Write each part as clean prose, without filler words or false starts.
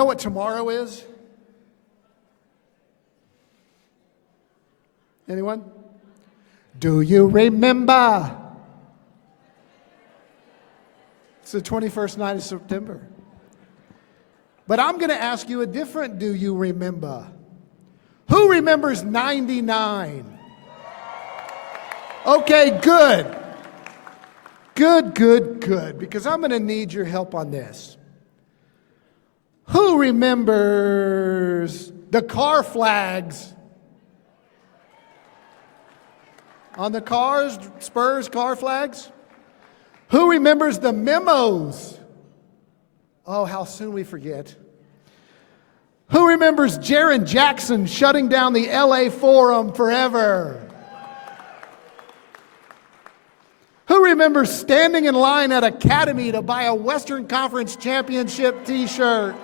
Know what tomorrow is? Anyone? Do you remember? It's the 21st night of September. But I'm going to ask you a different do you remember? Who remembers 99? Okay, good. Good, because I'm going to need your help on this. Who remembers the car flags on the cars, Spurs car flags? Who remembers the memos? Oh, how soon we forget. Who remembers Jaren Jackson shutting down the LA Forum forever? Who remembers standing in line at Academy to buy a Western Conference Championship t-shirt?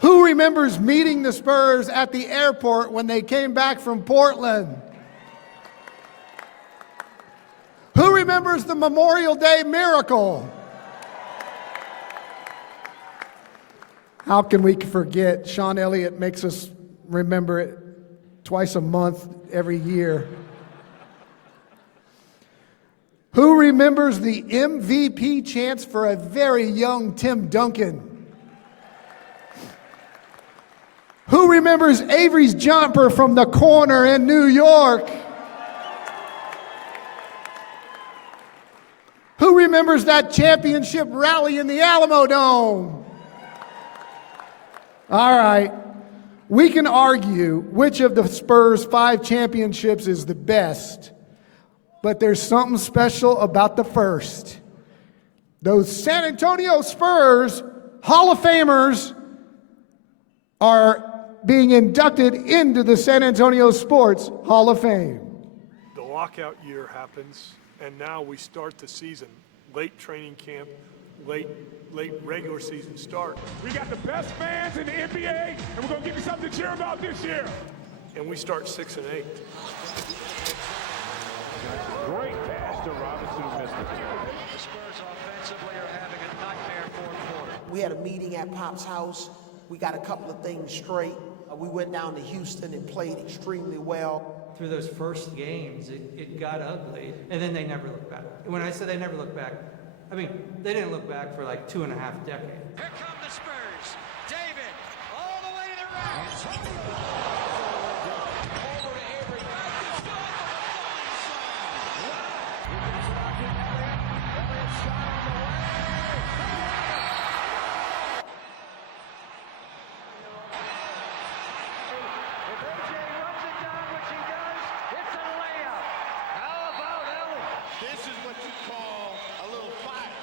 Who remembers meeting the Spurs at the airport when they came back from Portland? Who remembers the Memorial Day miracle? How can we forget? Sean Elliott makes us remember it twice a month, every year. Who remembers the MVP chance for a very young Tim Duncan? Who remembers Avery's jumper from the corner in New York? Who remembers that championship rally in the Alamo Dome? All right, we can argue which of the Spurs' 5 championships is the best, but there's something special about the first. Those San Antonio Spurs Hall of Famers are being inducted into the San Antonio Sports Hall of Fame. The lockout year happens, and now we start the season. Late training camp, late regular season start. We got the best fans in the NBA, and we're going to give you something to cheer about this year. And we start 6-8. Great pass to Robinson, who missed it. The Spurs offensively are having a nightmare fourth quarter. We had a meeting at Pop's house. We got a couple of things straight. We went down to Houston and played extremely well. Through those first games, it got ugly, and then they never looked back. When I say they never looked back, I mean, they didn't look back for like 2.5 decades. Here come the Spurs. David, all the way to the rack. Over to Avery. If AJ runs it down, which he does, it's a layup. How about Allen? This is what you call a little fire.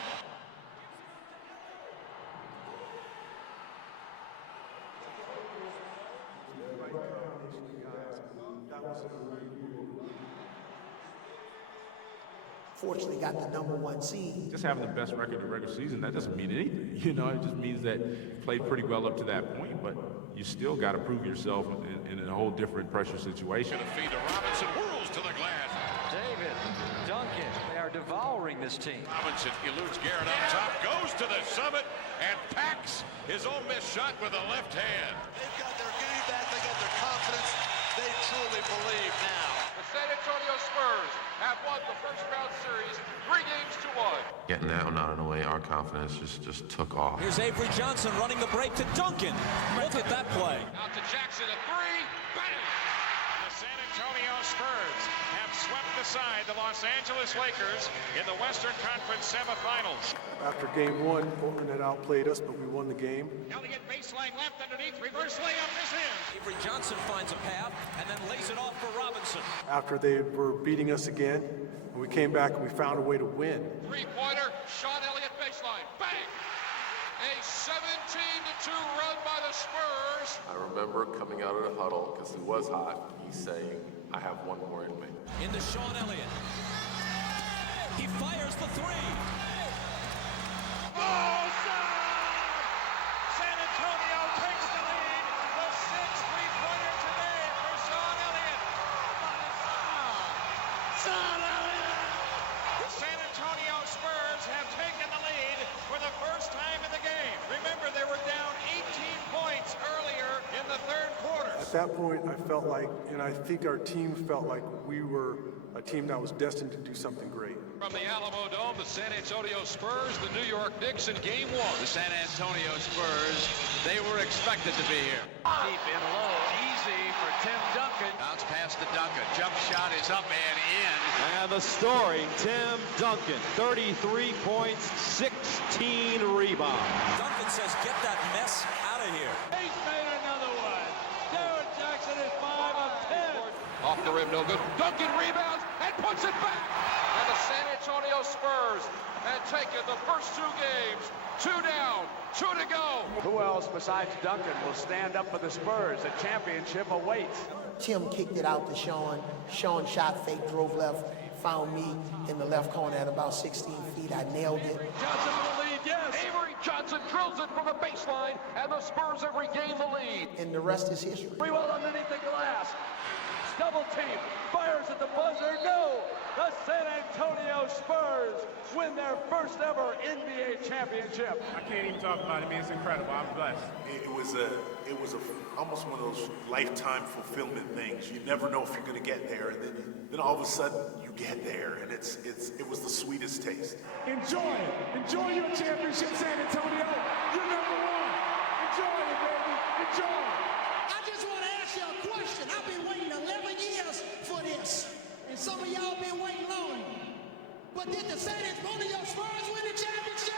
Fortunately, got the #1 seed. Just having the best record in the regular season, that doesn't mean anything. You know, it just means that you played pretty well up to that point, but you still got to prove yourself in a whole different pressure situation. The feed to Robinson, whirls to the glass. David, Duncan, they are devouring this team. Robinson eludes Garrett on top, goes to the summit, and packs his own missed shot with the left hand. They've got their game back, they got their confidence. They truly believe now. The San Antonio Spurs have won the first round series 3-1. Getting that one out of the way, our confidence just took off. Here's Avery Johnson running the break to Duncan. Look at that play. Out to Jackson, a 3, bang! The San Antonio Spurs have swept aside the Los Angeles Lakers in the Western Conference semifinals. After game 1, Portland had outplayed us, but we won the game. Elliott baseline left underneath, reverse layup is in. Avery Johnson finds a path and then lays it off for Robinson. After they were beating us again, we came back and we found a way to win. Three-pointer, Sean Elliott baseline, bang! A 17-2 run by the Spurs. I remember coming out of the huddle, because it was hot, he's saying, I have one more in me. Into Sean Elliott. He fires the 3. Oh, San Antonio takes the lead. The 6th three-pointer today for Sean Elliott. Sean Elliott! The San Antonio Spurs have taken the lead for the first time in the that point, I felt like, and I think our team felt like we were a team that was destined to do something great. From the Alamo Dome, the San Antonio Spurs, the New York Knicks in Game 1. The San Antonio Spurs, they were expected to be here. Deep in low, easy for Tim Duncan. Bounce past to Duncan. Jump shot is up and in. And the story, Tim Duncan, 33 points, 16 rebounds. Duncan says, get that mess out of here. He's made another one. Darren Jackson is 5 of 10. Off the rim, no good. Duncan rebounds and puts it back. And the San Antonio Spurs had taken the first 2 games. 2 down, 2 to go. Who else besides Duncan will stand up for the Spurs? A championship awaits. Tim kicked it out to Sean. Sean shot fake, drove left, found me in the left corner at about 16 feet. I nailed it. Johnson for the lead, yes. Avery Johnson drills it from the baseline, and the Spurs have regained the lead. And the rest is history. Free well underneath the glass. Double team. Fires at the buzzer. No. The San Antonio Spurs win their first ever NBA championship. I can't even talk about it. I mean, it's incredible. I'm blessed. It was almost one of those lifetime fulfillment things. You never know if you're going to get there, and then all of a sudden you get there, and it was the sweetest taste. Enjoy it. Enjoy your championship, San Antonio. You're number 1. Enjoy it, baby. Enjoy it. I just want to ask you a question. I've been waiting 11 years for this, and some of y'all been waiting longer. But did the San Antonio Spurs win the championship?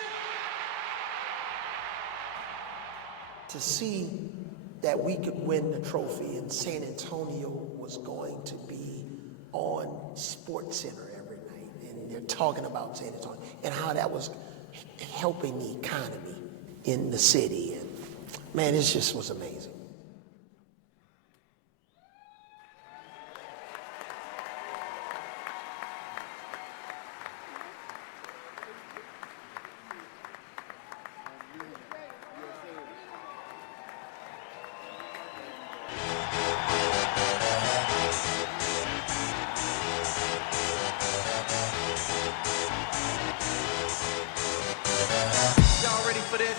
To see that we could win the trophy and San Antonio was going to be on Sports Center every night, and they're talking about San Antonio and how that was helping the economy in the city, and man, it just was amazing. Y'all ready for this?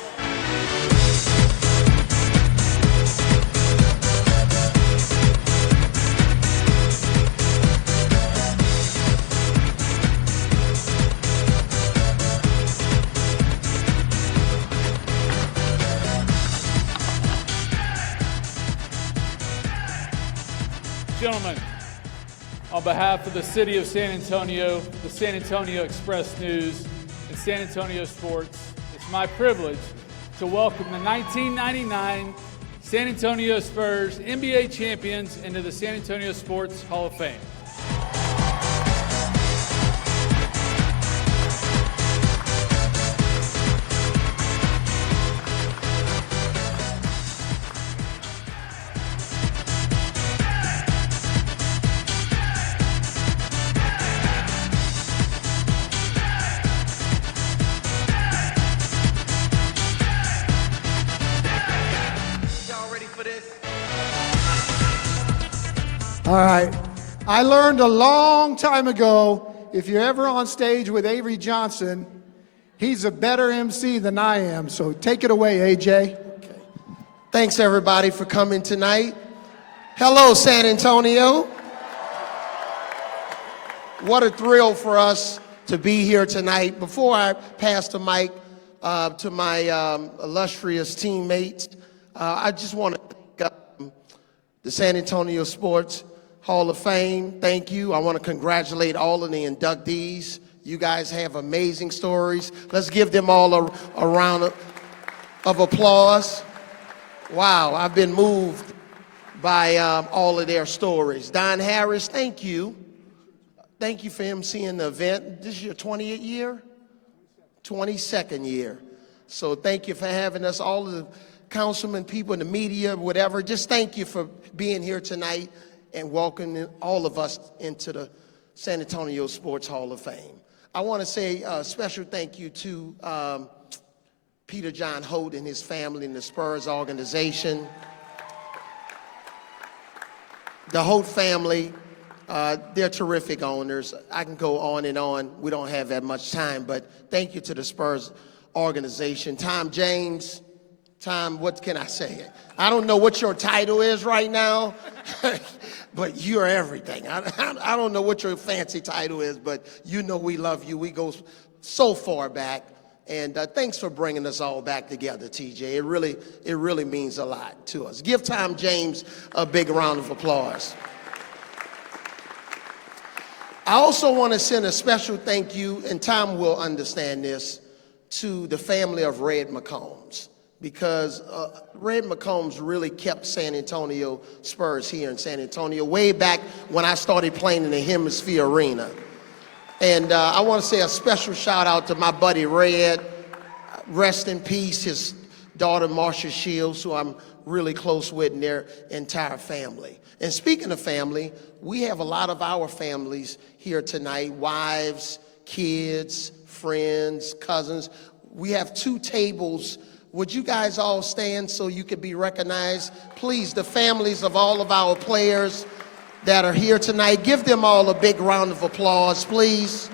Gentlemen, on behalf of the city of San Antonio, the San Antonio Express News, and San Antonio Sports, it's my privilege to welcome the 1999 San Antonio Spurs NBA champions into the San Antonio Sports Hall of Fame. All right. I learned a long time ago, if you're ever on stage with Avery Johnson, he's a better MC than I am. So take it away, AJ. Thanks, everybody, for coming tonight. Hello, San Antonio. What a thrill for us to be here tonight. Before I pass the mic to my illustrious teammates, I just want to thank the San Antonio Sports Hall of Fame. Thank you. I want to congratulate all of the inductees. You guys have amazing stories. Let's give them all a round of applause. Wow, I've been moved by all of their stories. Don Harris, thank you. Thank you for emceeing the event. This is your 20th year? 22nd year. So thank you for having us, all of the councilmen, people in the media, whatever. Just thank you for being here tonight and welcoming all of us into the San Antonio Sports Hall of Fame. I want to say a special thank you to Peter John Holt and his family and the Spurs organization. The Holt family, they're terrific owners. I can go on and on. We don't have that much time, but thank you to the Spurs organization. Tom James, Tom, what can I say? I don't know what your title is right now, but you're everything. I don't know what your fancy title is, but you know we love you. We go so far back. And thanks for bringing us all back together, TJ. It really means a lot to us. Give Tom James a big round of applause. I also want to send a special thank you, and Tom will understand this, to the family of Red McCombs, because Red McCombs really kept San Antonio Spurs here in San Antonio way back when I started playing in the Hemisphere Arena. And I want to say a special shout out to my buddy Red. Rest in peace, his daughter Marsha Shields, who I'm really close with, and their entire family. And speaking of family, we have a lot of our families here tonight, wives, kids, friends, cousins. We have 2 tables. Would you guys all stand so you could be recognized? Please, the families of all of our players that are here tonight, give them all a big round of applause, please.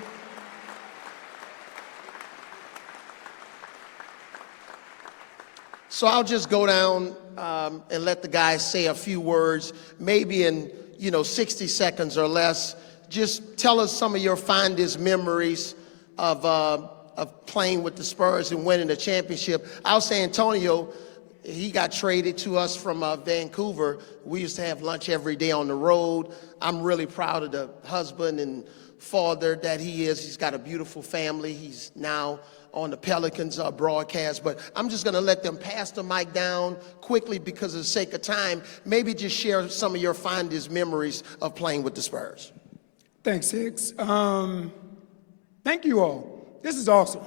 So I'll just go down and let the guys say a few words, maybe in 60 seconds or less. Just tell us some of your fondest memories of playing with the Spurs and winning the championship. I'll say Antonio, he got traded to us from Vancouver. We used to have lunch every day on the road. I'm really proud of the husband and father that he is. He's got a beautiful family. He's now on the Pelicans broadcast. But I'm just going to let them pass the mic down quickly because of the sake of time. Maybe just share some of your fondest memories of playing with the Spurs. Thanks, Hicks. Thank you all. This is awesome.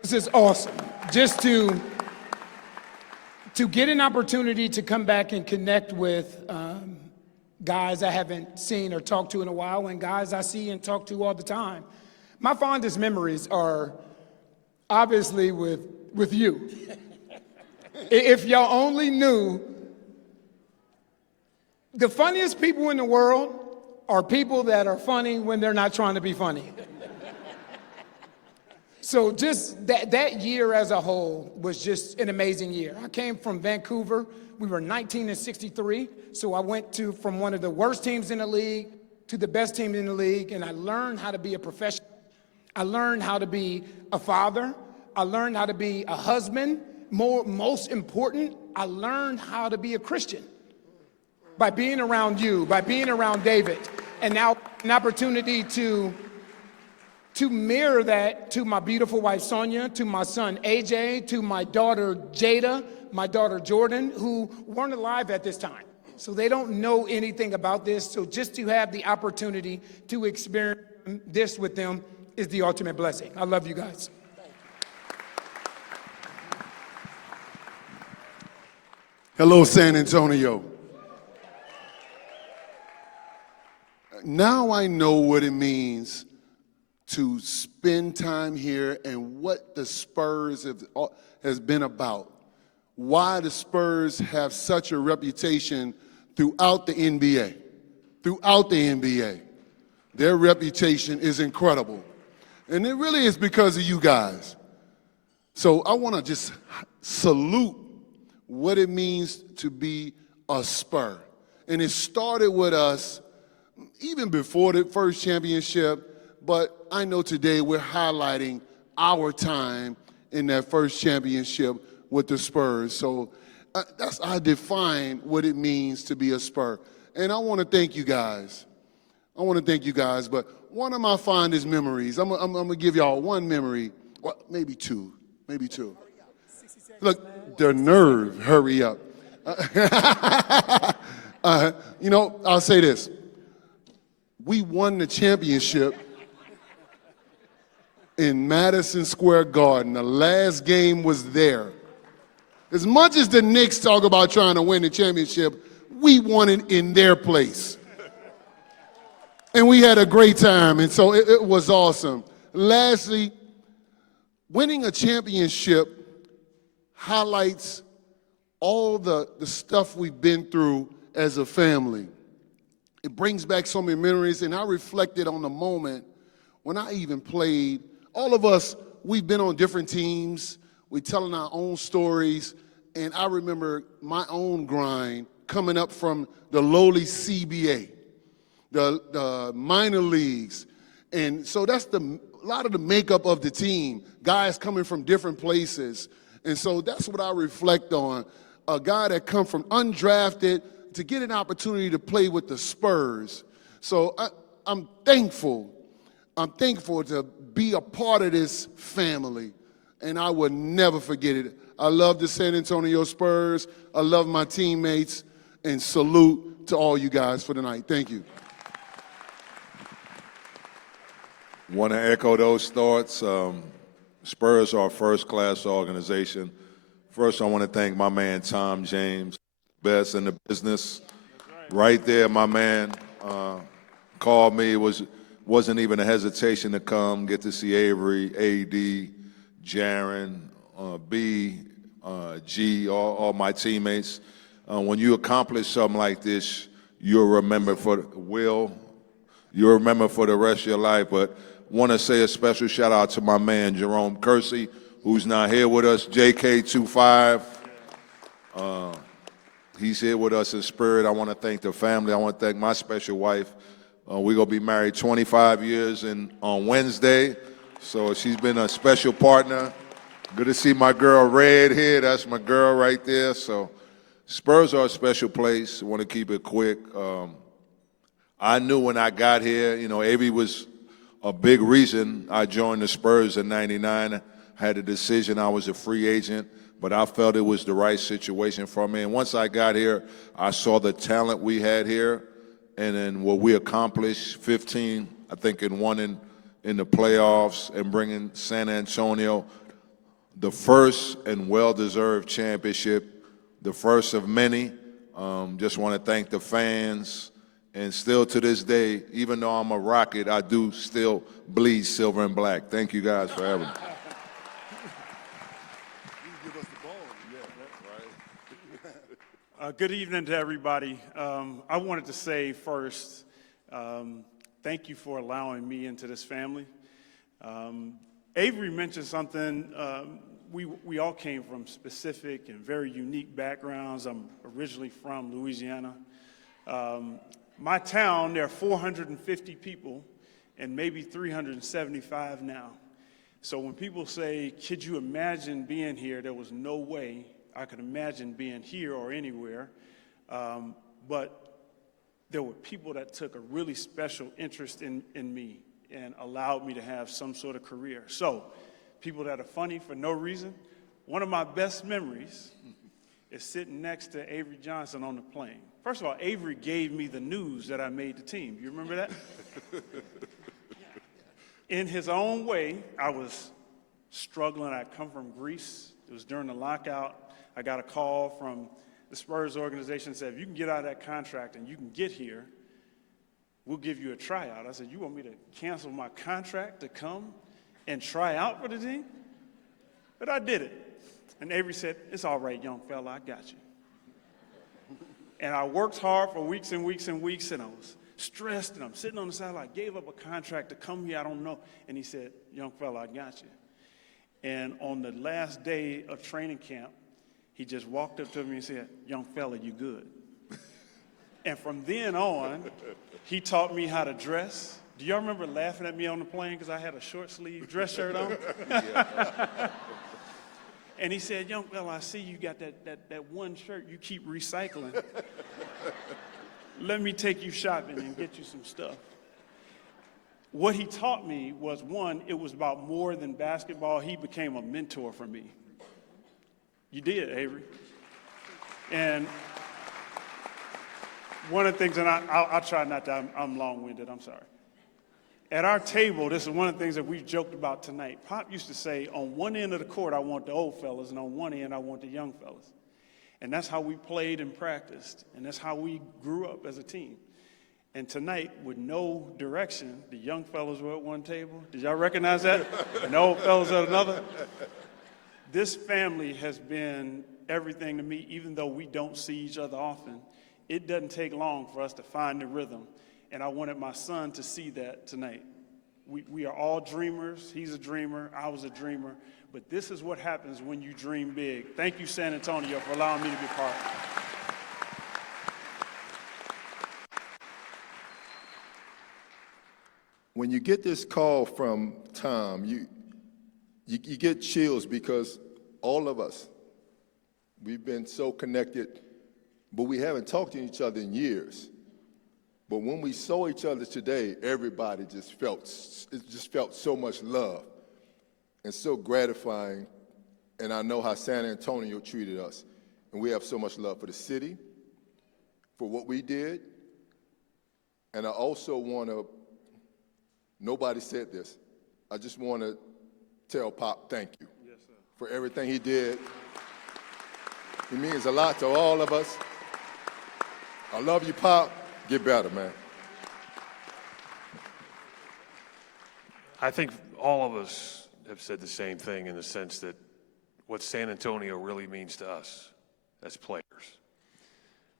This is awesome. Just to get an opportunity to come back and connect with guys I haven't seen or talked to in a while, and guys I see and talk to all the time. My fondest memories are obviously with you. If y'all only knew, the funniest people in the world are people that are funny when they're not trying to be funny. So just that year as a whole was just an amazing year. I came from Vancouver. We were 19-63, so I went from one of the worst teams in the league to the best team in the league, and I learned how to be a professional. I learned how to be a father. I learned how to be a husband. Most important, I learned how to be a Christian by being around you, by being around David, and now an opportunity to mirror that to my beautiful wife, Sonia, to my son, AJ, to my daughter, Jada, my daughter, Jordan, who weren't alive at this time. So they don't know anything about this. So just to have the opportunity to experience this with them is the ultimate blessing. I love you guys. Hello, San Antonio. Now I know what it means to spend time here and what the Spurs has been about. Why the Spurs have such a reputation throughout the NBA. Throughout the NBA. Their reputation is incredible. And it really is because of you guys. So I want to just salute what it means to be a Spur. And it started with us even before the first championship, but I know today we're highlighting our time in that first championship with the Spurs. So I define what it means to be a Spur. And I want to thank you guys. But one of my fondest memories, I'm going to give y'all one memory, well, maybe two. Look, the nerve, hurry up. I'll say this. We won the championship in Madison Square Garden. The last game was there. As much as the Knicks talk about trying to win the championship, we won it in their place. And we had a great time, and so it was awesome. Lastly, winning a championship highlights all the stuff we've been through as a family. It brings back so many memories, and I reflected on the moment when I even played. All of us, we've been on different teams. We're telling our own stories, And I remember my own grind coming up from the lowly CBA, the minor leagues. And so that's a lot of the makeup of the team, guys coming from different places. And so that's what I reflect on, a guy that come from undrafted to get an opportunity to play with the Spurs. So I'm thankful. I'm thankful to be a part of this family, and I will never forget it. I love the San Antonio Spurs. I love my teammates, and salute to all you guys for tonight. Thank you. Want to echo those thoughts. Spurs are a first-class organization. First, I want to thank my man Tom James, best in the business. Right there, my man called me. It wasn't even a hesitation to come, get to see Avery, AD, Jaron, B, G, all my teammates. When you accomplish something like this, you'll remember for the rest of your life. But want to say a special shout out to my man Jerome Kersey, who's not here with us, JK25. He's here with us in spirit. I want to thank the family. I want to thank my special wife. We're going to be married 25 years on Wednesday, so she's been a special partner. Good to see my girl Red here. That's my girl right there. So Spurs are a special place. I want to keep it quick. I knew when I got here, Avery was a big reason I joined the Spurs in '99. I had a decision. I was a free agent, but I felt it was the right situation for me. And once I got here, I saw the talent we had here, and then what we accomplished, 15, I think, and one in the playoffs, and bringing San Antonio the first and well-deserved championship, the first of many. Just want to thank the fans. And still to this day, even though I'm a Rocket, I do still bleed silver and black. Thank you guys for having me. Good evening to everybody. I wanted to say first, thank you for allowing me into this family. Avery mentioned something. We all came from specific and very unique backgrounds. I'm originally from Louisiana. My town, there are 450 people and maybe 375 now. So when people say, could you imagine being here? There was no way I could imagine being here or anywhere. But there were people that took a really special interest in me and allowed me to have some sort of career. So people that are funny for no reason. One of my best memories is sitting next to Avery Johnson on the plane. First of all, Avery gave me the news that I made the team. You remember that? In his own way, I was struggling. I'd come from Greece. It was during the lockout. I got a call from the Spurs organization that said, if you can get out of that contract and you can get here, we'll give you a tryout. I said, you want me to cancel my contract to come and try out for the team? But I did it. And Avery said, it's all right, young fella, I got you. And I worked hard for weeks and weeks and weeks, and I was stressed, and I'm sitting on the sideline. I gave up a contract to come here, I don't know. And he said, young fella, I got you. And on the last day of training camp, he just walked up to me and said, young fella, you good. And from then on, he taught me how to dress. Do y'all remember laughing at me on the plane because I had a short sleeve dress shirt on? And he said, young fella, I see you got that one shirt you keep recycling. Let me take you shopping and get you some stuff. What he taught me was, one, it was about more than basketball. He became a mentor for me. You did, Avery. And one of the things, and I'll try not to, I'm long-winded, I'm sorry. At our table, this is one of the things that we've joked about tonight. Pop used to say, on one end of the court, I want the old fellas, and on one end, I want the young fellas. And that's how we played and practiced, and that's how we grew up as a team. And tonight, with no direction, the young fellas were at one table. Did y'all recognize that? And the old fellas at another. This family has been everything to me, even though we don't see each other often. It doesn't take long for us to find the rhythm. And I wanted my son to see that tonight. We are all dreamers. He's a dreamer. I was a dreamer. But this is what happens when you dream big. Thank you, San Antonio, for allowing me to be part. When you get this call from Tom, you get chills because all of us, we've been so connected, but we haven't talked to each other in years. But when we saw each other today, everybody just felt so much love and so gratifying. And I know how San Antonio treated us. And we have so much love for the city, for what we did. And I also want to, nobody said this, I just want to tell Pop thank you for everything he did. He means a lot to all of us. I love you, Pop. Get better, man. I think all of us have said the same thing in the sense that what San Antonio really means to us as players.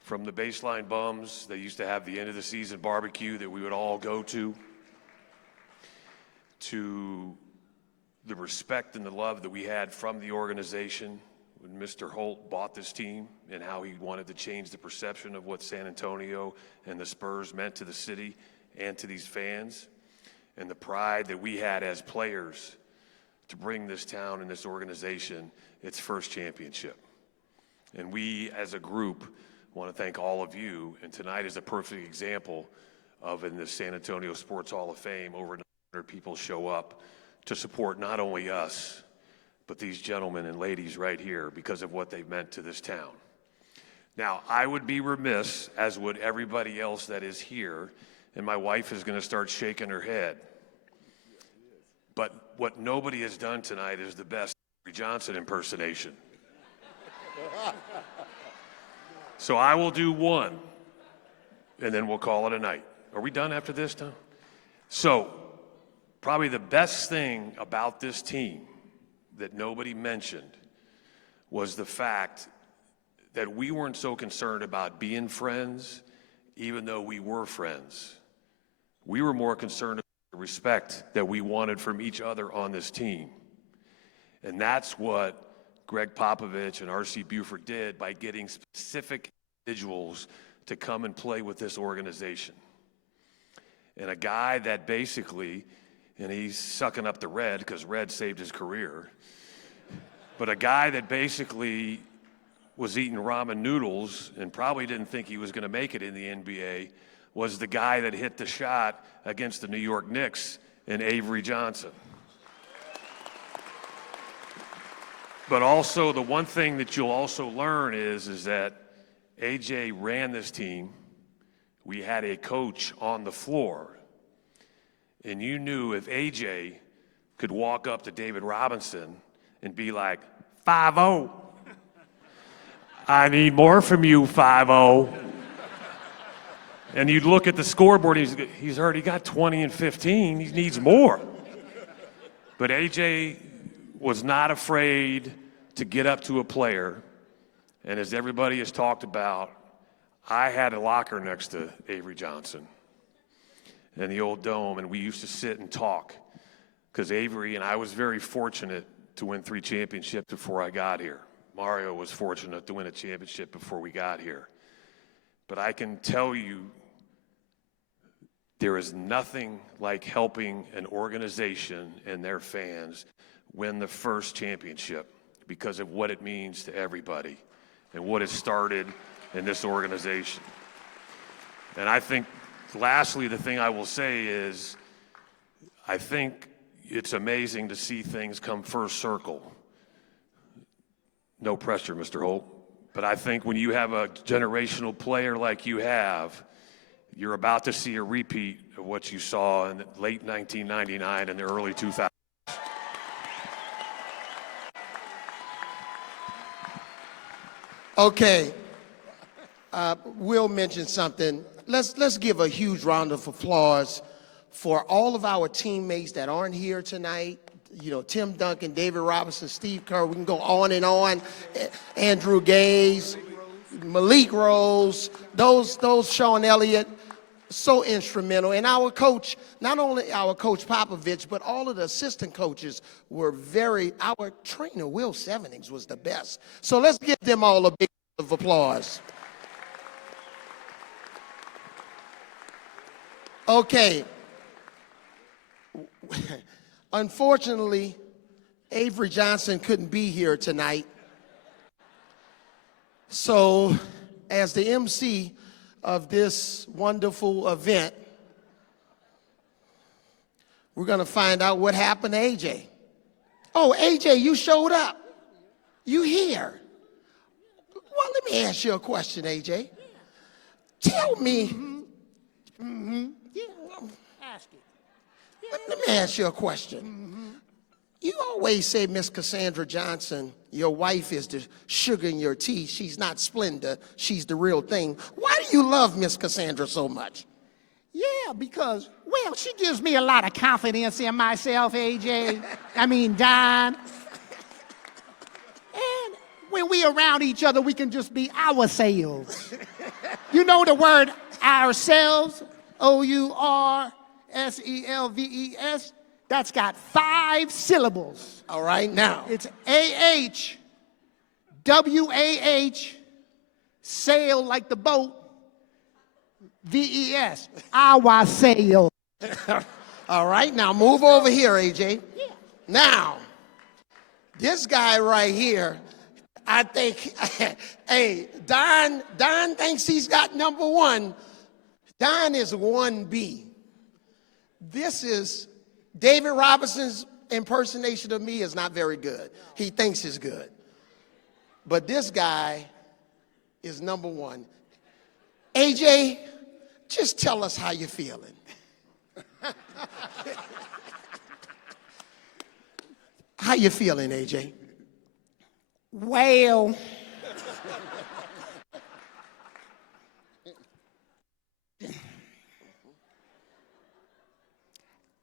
From the baseline bums, they used to have the end of the season barbecue that we would all go to the respect and the love that we had from the organization when Mr. Holt bought this team and how he wanted to change the perception of what San Antonio and the Spurs meant to the city and to these fans, and the pride that we had as players to bring this town and this organization its first championship. And we as a group want to thank all of you, and tonight is a perfect example of, in the San Antonio Sports Hall of Fame, over 900 people show up to support not only us, but these gentlemen and ladies right here because of what they've meant to this town. Now, I would be remiss, as would everybody else that is here, and my wife is going to start shaking her head. But what nobody has done tonight is the best Avery Johnson impersonation. So I will do one, and then we'll call it a night. Are we done after this, Tom? So, probably the best thing about this team that nobody mentioned was the fact that we weren't so concerned about being friends, even though we were friends. We were more concerned about the respect that we wanted from each other on this team. And that's what Greg Popovich and R.C. Buford did by getting specific individuals to come and play with this organization. And a guy that basically, and he's sucking up the Red because Red saved his career, but a guy that basically was eating ramen noodles and probably didn't think he was going to make it in the NBA was the guy that hit the shot against the New York Knicks in Avery Johnson. But also, the one thing that you'll also learn is that AJ ran this team. We had a coach on the floor. And you knew if AJ could walk up to David Robinson and be like, 5-0. I need more from you, 5-0. And you'd look at the scoreboard, he's already got 20 and 15. He needs more. But AJ was not afraid to get up to a player. And as everybody has talked about, I had a locker next to Avery Johnson in the old dome, and we used to sit and talk. Because Avery, and I was very fortunate to win 3 championships before I got here. Mario was fortunate to win a championship before we got here. But I can tell you, there is nothing like helping an organization and their fans win the first championship because of what it means to everybody and what has started in this organization. And I think, lastly, the thing I will say is, I think it's amazing to see things come first circle. No pressure, Mr. Holt. But I think when you have a generational player like you have, you're about to see a repeat of what you saw in the late 1999 and the early 2000s. Okay, Will mentioned something. Let's give a huge round of applause for all of our teammates that aren't here tonight. You know, Tim Duncan, David Robinson, Steve Kerr, we can go on and on. Andrew Gaze, Malik Rose, those Sean Elliott. so instrumental. And our coach, not only our coach Popovich, but all of the assistant coaches were our trainer, Will Sevennings, was the best. So let's give them all a big round of applause. Okay. Unfortunately, Avery Johnson couldn't be here tonight. So, as the MC of this wonderful event, we're going to find out what happened to AJ. Oh, AJ, you showed up. You here. Well, let me ask you a question, AJ. Tell me. Yeah, ask it. Let me ask you a question. You always say Miss Cassandra Johnson, your wife, is the sugar in your tea. She's not Splenda. She's the real thing. Why do you love Miss Cassandra so much? Yeah, because, well, she gives me a lot of confidence in myself, AJ. I mean, Don. And when we around each other, we can just be ourselves. You know the word ourselves, O-U-R-S-E-L-V-E-S? That's got 5 syllables. All right, now. It's A-H, W-A-H, sail like the boat, V-E-S, our sail. All right, now move over here, AJ. Yeah. Now, this guy right here, I think, hey, Don thinks he's got number 1. Don is 1B. This is, David Robinson's impersonation of me is not very good. He thinks it's good. But this guy is number 1. AJ, just tell us how you're feeling. How you feeling, AJ? Well,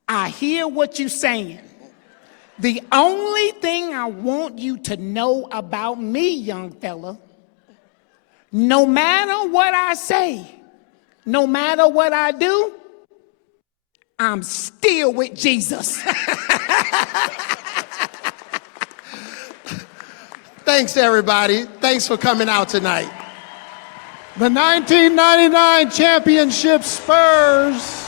I hear what you're saying. The only thing I want you to know about me, young fella, no matter what I say, no matter what I do, I'm still with Jesus. Thanks, everybody. Thanks for coming out tonight. The 1999 championship Spurs.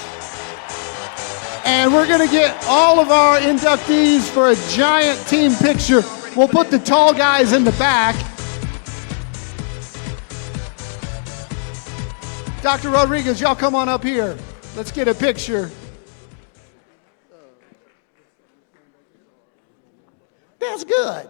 And we're going to get all of our inductees for a giant team picture. We'll put the tall guys in the back. Dr. Rodriguez, y'all come on up here. Let's get a picture. That's good.